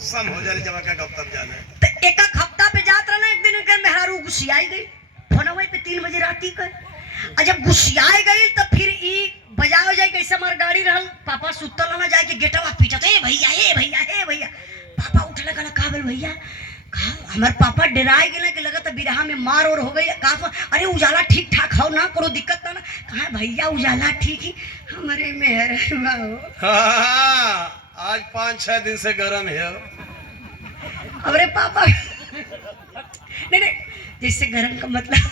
सम हो जाए जब का कब तक जाने तो एक हफ्ता पे जात रहना एक दिन इनके मेहरारू गुस्सियाई गई फोनवे पे 3 बजे राती का और जब गुस्सियाई गई तो फिर ई बजा हो जाए कैसे हमार गाड़ी रहल पापा सुतल ना जाए के गेटवा पीटत ए भैया ए भैया ए भैया पापा उठले कहला का बोल भैया हमारे पापा डराए गए कि लगत बिरहा में मार और हो गई कहा अरे उजाला ठीक ठाक हो ना करो दिक्कत ना कहा भैया उजाला ठीक ही हमारे मेहरबा हो आज 5-6 दिन से गर्म है अरे पापा नहीं नहीं जैसे गरम का मतलब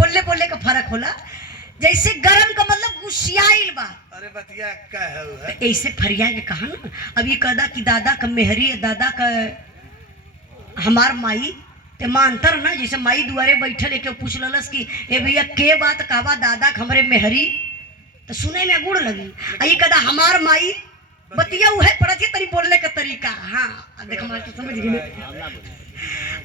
बोलने बोलने का फर्क होला जैसे गरम का मतलब गुस्सियाइल बा अरे बतिया का है ऐसे फरिया के कहा ना अभी कदा की दादा का मेहरी दादा का हमार माई ते मानतर ना जैसे माई दुआरे बैठल के पूछ ललस कि ए भैया के बात कहवा दादा हमरे मेहरी तो सुने में गुड़ लगी आई कदा हमार माई बतिया उहे पड़त है तरी बोलने का तरीका हाँ देख हमार तो समझ गई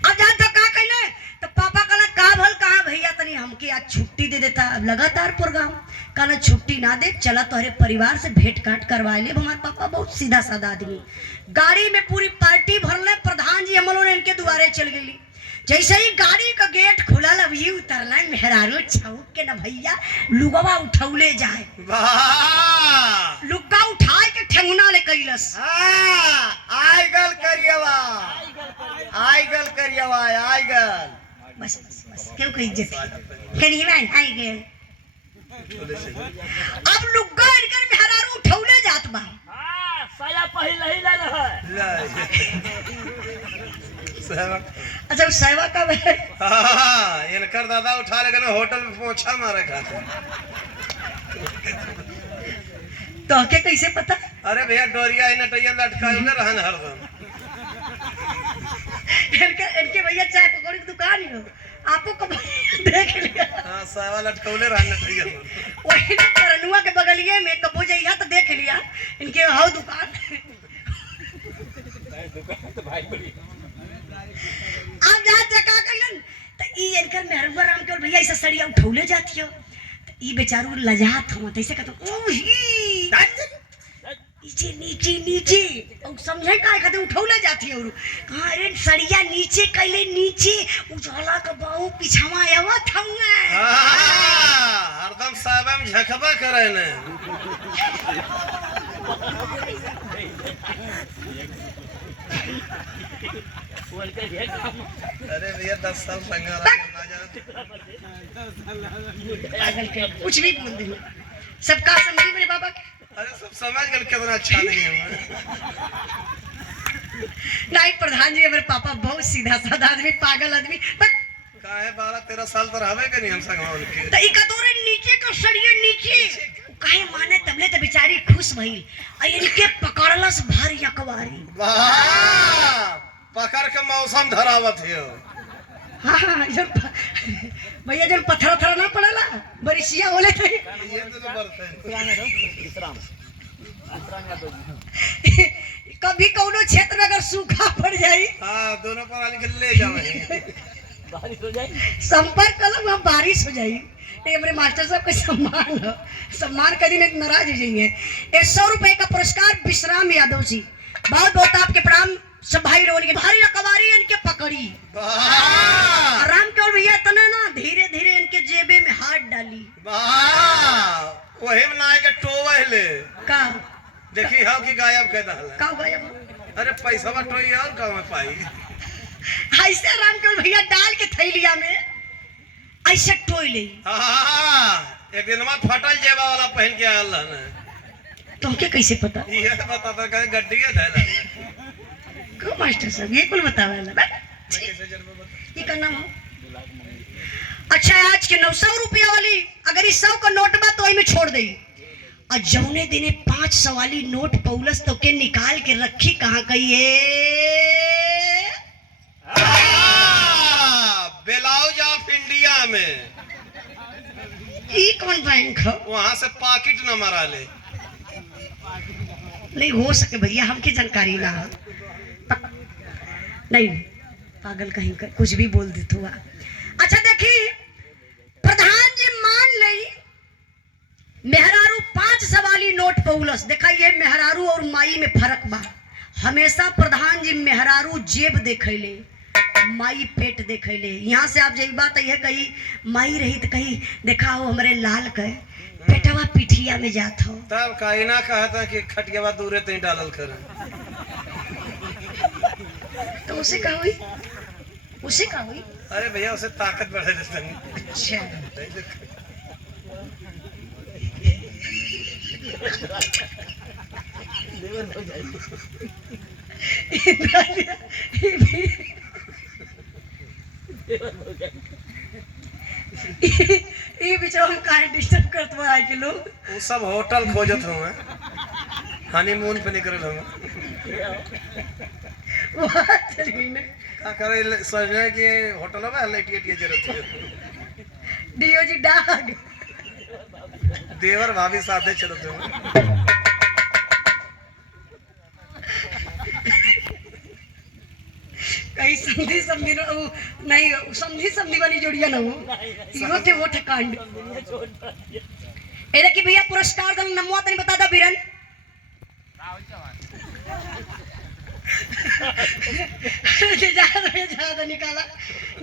अब जा तो का कहले तो पापा कहला का भल कहा भैया तनी हमके आज छुट्टी दे देता अब लगातार प्रोग्राम कहना छुट्टी ना दे चला तोहरे परिवार से भेंट घाट करवा ले हमारे पापा बहुत सीधा साधा आदमी गाड़ी में पूरी पार्टी भरले प्रधान जी हम लोग इनके दुआरे चल गई जैसे ही गाड़ी का गेट खुला अभी उतरला मेहरारू छौक के ना भैया लुगवा उठौले जाए लुग्गा उठाए के ठेंगुना ले कैलस आई गल करियवा बस बस बस क्यों कही इज्जत करी में आई गए अब लुग्गा इनकर मेहरारू उठौले जात बा साया पहले ही ले रहा अच्छा सेवा का इनकर दादा उठा ले गए होटल में पोछा मारे खाते तो के कैसे पता अरे भैया डोरिया इन टैया लटकाए हुए रहन हरदम इनके भैया चाय पकौड़ी की दुकान ही हो आपको कब देख लिया हां सावा लटकौले रहन टैया वही ना करनुआ के बगलिए में कबो जइहा तो देख लिया इनके हाउ दुकान तो भाई बड़ी अब जा जका कहलन त ई इनकर मेहरबा राम के भैया ऐसा सड़िया उठौले जाती हो ई बेचारू लजात हम तैसे कहतो ओही नीचे नीचे नीचे और समझे काहे कहते उठौले जाती है और कहां अरे सड़िया नीचे कैले नीचे उजाला का बाऊ पिछवा आवत हउए हरदम साहब हम झकबा करे ने अरे भैया 10 साल संगा रहा कुछ भी बोल दे सबका समझी मेरे बाबा अरे सब समझ गए कितना अच्छा नहीं है नहीं प्रधान जी हमारे पापा बहुत सीधा साधा आदमी पागल आदमी काहे 12-13 साल तो रहबे के नहीं हम संग होल के तो इका तोरे नीचे का सड़िया नीचे काहे माने तबले तो बेचारी खुश भइल आ इनके पकड़लस भारी अकवारी वाह पकड़ के मौसम धरावत है हां जब भैया जब पत्थर थरा ना पड़ला बरिसिया होले थे ये तो बरते विश्राम कभी कोनो क्षेत्र में अगर सूखा पड़ जाई हां दोनों पर आने के ले जावे बारिश हो जाए संपर्क कलम हम बारिश हो जाई ये हमारे मास्टर साहब का सम्मान का दिन एक नाराज हो जाएंगे 100 रुपए का पुरस्कार विश्राम यादव जी बहुत बहुत आपके प्रणाम सब भाई रोने के भारी रकबारी इनके पकड़ी राम केवल भैया इतना ना धीरे धीरे इनके जेबे में हाथ डाली वही में ना के टोवले का देखी हां की गायब के दहला का गायब अरे पैसा बा टोई और का में पाई ऐसे राम केवल भैया डाल के थैलिया में ऐसे टोई ले हां एक दिन में फटल जेबा वाला पहन के आल ना तुमके कैसे पता ये तो बता तो कहीं गड्डिया धैला को मास्टर साहब ये कुल बतावे ला कैसे जन्म बता ये का नाम हो अच्छा आज के 900 रुपया वाली अगर इस 100 का नोट बा तो में छोड़ दई और जौने दिने 500 वाली नोट पौलस तो के निकाल के रखी कहां कहिए ब्लाउज ऑफ इंडिया में ई कौन बैंक हो वहां से पॉकेट न मारा ले नहीं हो सके भैया हमके जानकारी ना हो नहीं पागल कहीं का कुछ भी बोल देते हुआ अच्छा देखी प्रधान जी मान लई मेहरारू 500 वाली नोट पौलस देखा ये मेहरारू और माई में फर्क बा हमेशा प्रधान जी मेहरारू जेब देखैले, माई पेट देखैले। यहाँ से आप जई बात है कही माई रही तो कही देखा हो हमरे लाल के पेटवा पिठिया में जात हो। तब कहीं ना कहता कि खटिया दूरे तई डालल कर। तो उसे का हुई, उसे का हुई। अरे भैया उसे ताकत बढ़े देते। अच्छा ये बीचो हम काहे डिस्टर्ब करत बा आए के लोग। वो सब होटल खोजत हूँ, हनीमून पे निकल हूँ। का करे सोचने कि होटल में लेटिए जरूरत है। डीओ जी डाग देवर भाभी साथे चलते हूँ। कहीं समझी समझी नहीं समझी समझी वाली जोड़िया ना हो यो थे वो ठकांड। एदा कि भैया पुरस्कार दल नमवा तनी बता दा बीरन। ज्यादा निकाला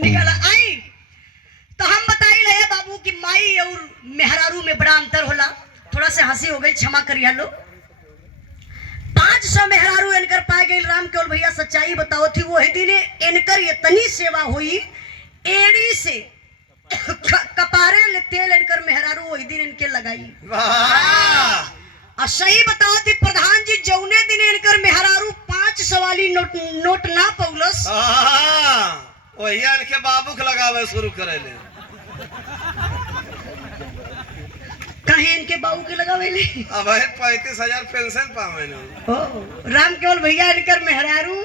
निकाला आई तो हम बताई रहे बाबू कि माई और मेहरारू में बड़ा अंतर होला। थोड़ा से हंसी हो गई, क्षमा करिया लो। 500 मेहरारू इनकर पाए गई। राम केवल भैया सच्चाई बताओ थी वो दिने इनकर इतनी सेवा हुई एड़ी से कपारे ले तेल इनकर मेहरारू वही दिन इनके लगाई। और सही बताओ थी प्रधान जी जौने दिन इनकर मेहरारू 500 वाली नोट ना पौलस वही इनके बाबू के लगावे शुरू करे ले। कहे इनके बाबू के लगावे ले। अब 35,000 पेंशन पावे न। ओ राम केवल भैया इनकर मेहरारू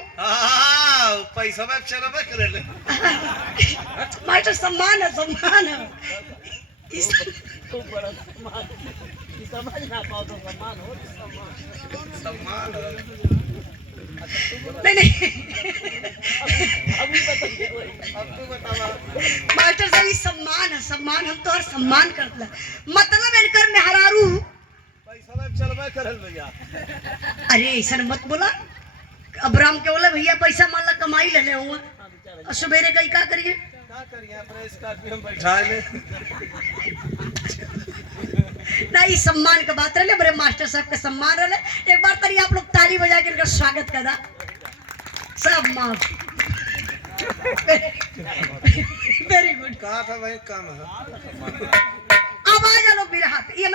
पैसा में चलबे करे ले। मास्टर सम्मान है, सम्मान है। खूब बड़ा सम्मान। समझ ना पाओ तो सम्मान हो, सम्मान नहीं नहीं अभी बताइए वही। अब तू बतावा। मास्टर साहब सम्मान है, सम्मान हम तो हर सम्मान करतला। मतलब इनकर मेहरारू पैसा में चलबे करल भैया। अरे ऐसा मत बोला। अब राम के बोला भैया पैसा मान ला कमाई ले हुआ और सवेरे कहीं का करिए का करिए अपने स्कॉर्पियो में बैठा ले। नहीं सम्मान का बात रहे बड़े मास्टर साहब का सम्मान रहे। एक बार तरी आप लोग ताली बजा के इनका स्वागत करा। सब माफ वेरी गुड। कहा था भाई काम है। अब आ जा लोग बिरहा पे। ये